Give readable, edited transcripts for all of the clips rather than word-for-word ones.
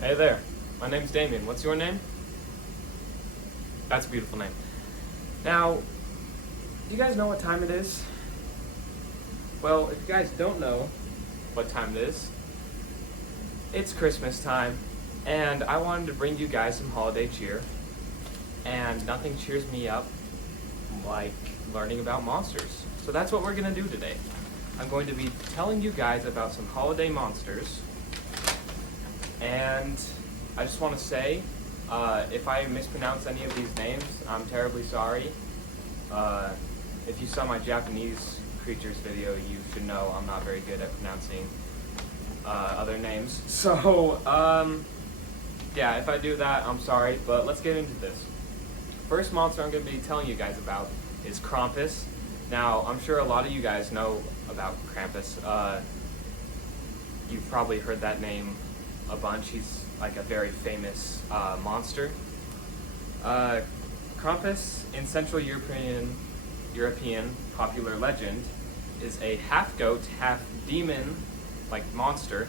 Hey there, my name's Damien. What's your name? That's a beautiful name. Now, do you guys know what time it is? Well, if you guys don't know what time it is, it's Christmas time, and I wanted to bring you guys some holiday cheer, and nothing cheers me up like learning about monsters. So that's what we're gonna do today. I'm going to be telling you guys about some holiday monsters, and I just want to say, if I mispronounce any of these names, I'm terribly sorry. If you saw my Japanese creatures video, you should know I'm not very good at pronouncing other names. So, yeah, if I do that, I'm sorry, but let's get into this. First monster I'm going to be telling you guys about is Krampus. Now, I'm sure a lot of you guys know about Krampus. You've probably heard that name a bunch. He's like a very famous monster. Krampus, in Central European popular legend, is a half-goat, half-demon like monster,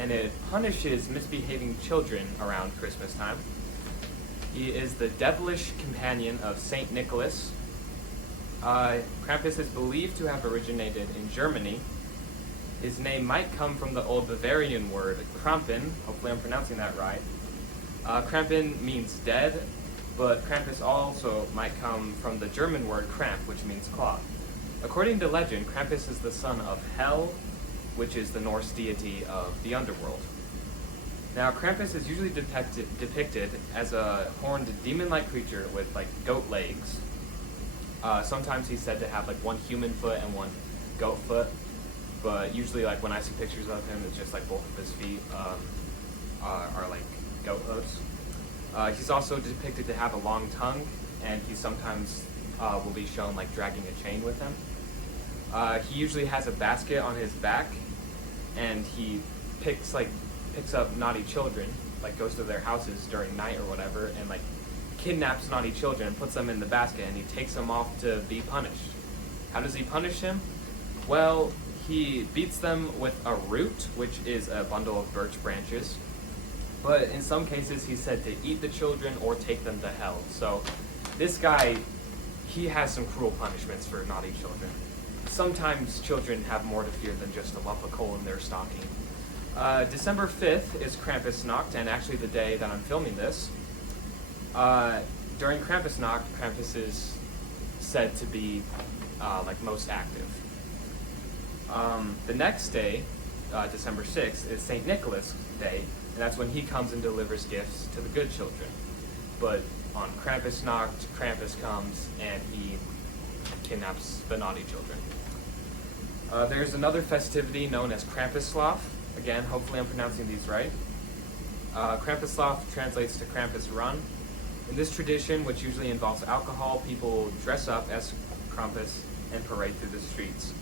and it punishes misbehaving children around Christmas time. He is the devilish companion of Saint Nicholas. Krampus is believed to have originated in Germany. His name might come from the old Bavarian word Krampen. Hopefully I'm pronouncing that right. Krampen means dead, but Krampus also might come from the German word Kramp, which means claw. According to legend, Krampus is the son of Hel, which is the Norse deity of the underworld. Now, Krampus is usually depicted as a horned demon-like creature with like goat legs. Sometimes he's said to have like one human foot and one goat foot, but usually like when I see pictures of him, it's just like both of his feet are like goat hooves. He's also depicted to have a long tongue, and he sometimes will be shown like dragging a chain with him. He usually has a basket on his back, and he picks up naughty children, like goes to their houses during night or whatever, and like kidnaps naughty children and puts them in the basket, and he takes them off to be punished. How does he punish him? Well, he beats them with a root, which is a bundle of birch branches. But in some cases, he's said to eat the children or take them to hell. So this guy, he has some cruel punishments for naughty children. Sometimes children have more to fear than just a lump of coal in their stocking. December 5th is Krampusnacht, and actually the day that I'm filming this. During Krampusnacht, Krampus is said to be like most active. The next day, December 6th, is St. Nicholas Day, and that's when he comes and delivers gifts to the good children. But on Krampusnacht, Krampus comes and he kidnaps the naughty children. There's another festivity known as Krampuslauf. Again, hopefully I'm pronouncing these right. Krampuslauf translates to Krampus Run. In this tradition, which usually involves alcohol, people dress up as Krampus and parade through the streets.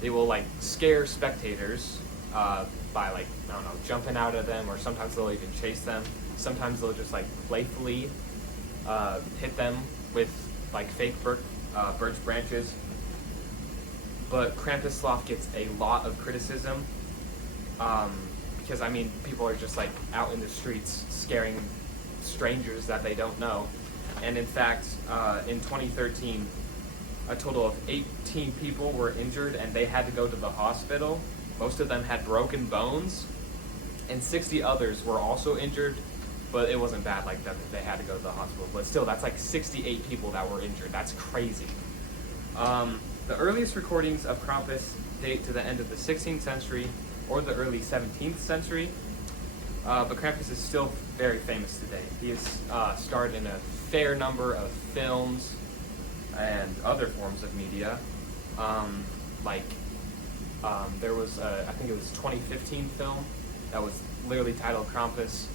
They will like scare spectators by like, I don't know, jumping out at them, or sometimes they'll even chase them. Sometimes they'll just like playfully hit them with like fake birch branches. But Krampuslauf gets a lot of criticism because, I mean, people are just like out in the streets scaring strangers that they don't know. And in fact, in 2013, a total of 18 people were injured and they had to go to the hospital. Most of them had broken bones, and 60 others were also injured, but it wasn't bad like that they had to go to the hospital. But still, that's like 68 people that were injured. That's crazy. The earliest recordings of Krampus date to the end of the 16th century or the early 17th century, but Krampus is still very famous today. He has starred in a fair number of films and other forms of media. There was I think it was a 2015 film that was literally titled Krampus,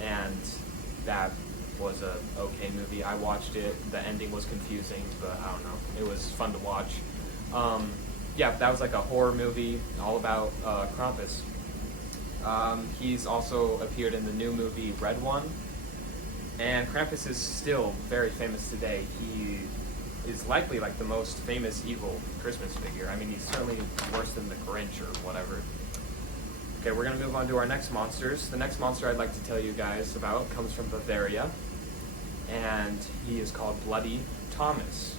and that was a okay movie. I watched it. The ending was confusing, but I don't know. It was fun to watch. Yeah, that was like a horror movie all about Krampus. He's also appeared in the new movie Red One, and Krampus is still very famous today. He is likely like the most famous evil Christmas figure. I mean, he's certainly worse than the Grinch or whatever. Okay, we're going to move on to our next monsters. The next monster I'd like to tell you guys about comes from Bavaria, and he is called Bloody Thomas.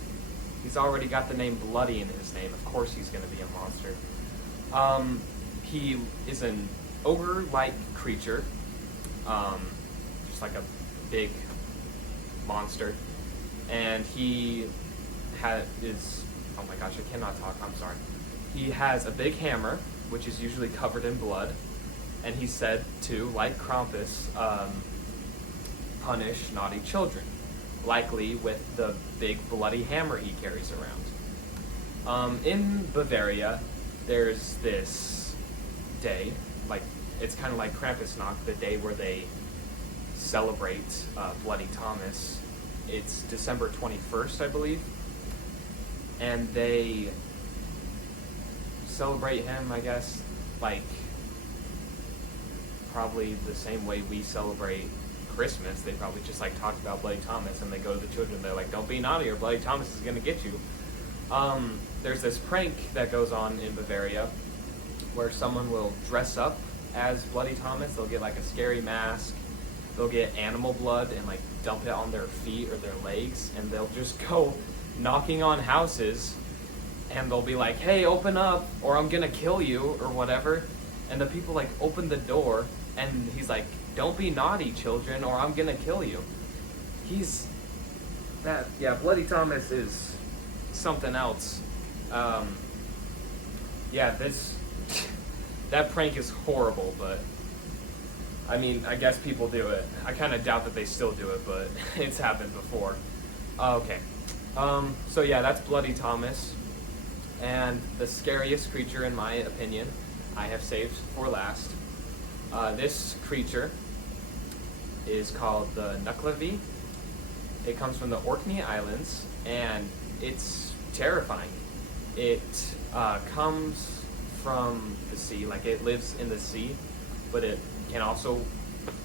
He's already got the name Bloody in his name. Of course he's going to be a monster. He is an ogre-like creature, just like a big monster, and he is, oh my gosh, I cannot talk, I'm sorry. He has a big hammer, which is usually covered in blood, and he's said to, like Krampus, punish naughty children, likely with the big bloody hammer he carries around. In Bavaria, there's this day, like, it's kind of like Krampusnacht, the day where they celebrate Bloody Thomas. It's December 21st, I believe, and they celebrate him, I guess, like probably the same way we celebrate Christmas. They probably just like talk about Bloody Thomas, and they go to the children, they're like, don't be naughty or Bloody Thomas is gonna get you. There's this prank that goes on in Bavaria where someone will dress up as Bloody Thomas. They'll get like a scary mask, they'll get animal blood and like dump it on their feet or their legs, and they'll just go knocking on houses, and they'll be like, hey, open up or I'm gonna kill you or whatever. And the people like open the door, and he's like, don't be naughty, children, or I'm gonna kill you. Bloody Thomas is something else. That prank is horrible, but I mean, I guess people do it. I kind of doubt that they still do it, but it's happened before. Okay. So yeah, that's Bloody Thomas. And the scariest creature, in my opinion, I have saved for last. This creature is called the Nuckelavee. It comes from the Orkney Islands, and it's terrifying. It comes from the sea, like it lives in the sea, but it can also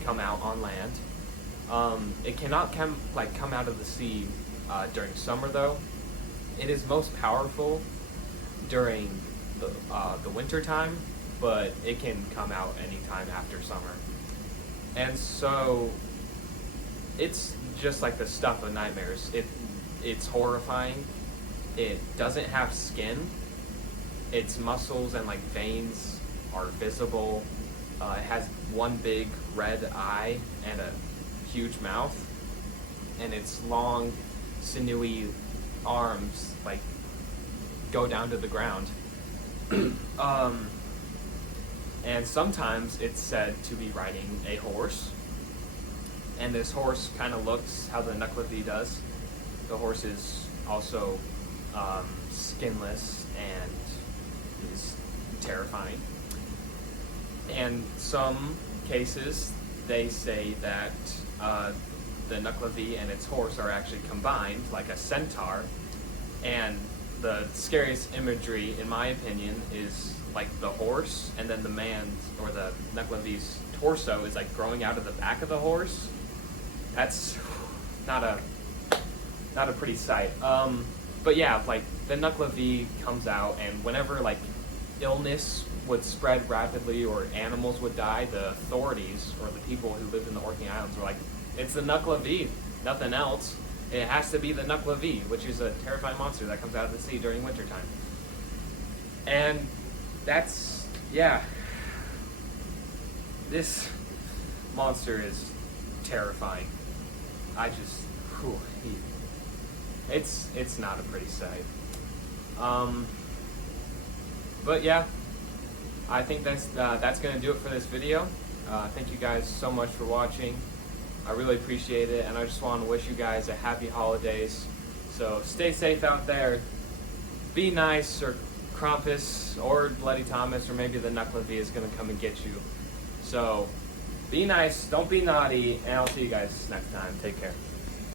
come out on land. It cannot come out of the sea during summer, though. It is most powerful during the winter time, but it can come out anytime after summer. And so it's just like the stuff of nightmares. It's horrifying. It doesn't have skin. Its muscles and like veins are visible. It has one big red eye and a huge mouth, and its long, sinewy arms like go down to the ground. And sometimes it's said to be riding a horse, and this horse kind of looks how the Nuckelavee does. The horse is also skinless and is terrifying. And some cases they say that the Nuckelavee and its horse are actually combined, like a centaur. And the scariest imagery, in my opinion, is like the horse, and then the man's or the Nuckelavee's torso is like growing out of the back of the horse. That's not a pretty sight. But yeah, like the Nuckelavee comes out, and whenever like illness would spread rapidly or animals would die, the authorities or the people who lived in the Orkney Islands were like, it's the Nuckelavee, nothing else. It has to be the Nuckelavee, which is a terrifying monster that comes out of the sea during wintertime. And that's, yeah. This monster is terrifying. It's not a pretty sight. But yeah, I think that's gonna do it for this video. Thank you guys so much for watching. I really appreciate it, and I just want to wish you guys a happy holidays. So stay safe out there. Be nice, or Krampus or Bloody Thomas or maybe the Nuckelavee is gonna come and get you. So be nice, don't be naughty, and I'll see you guys next time. Take care.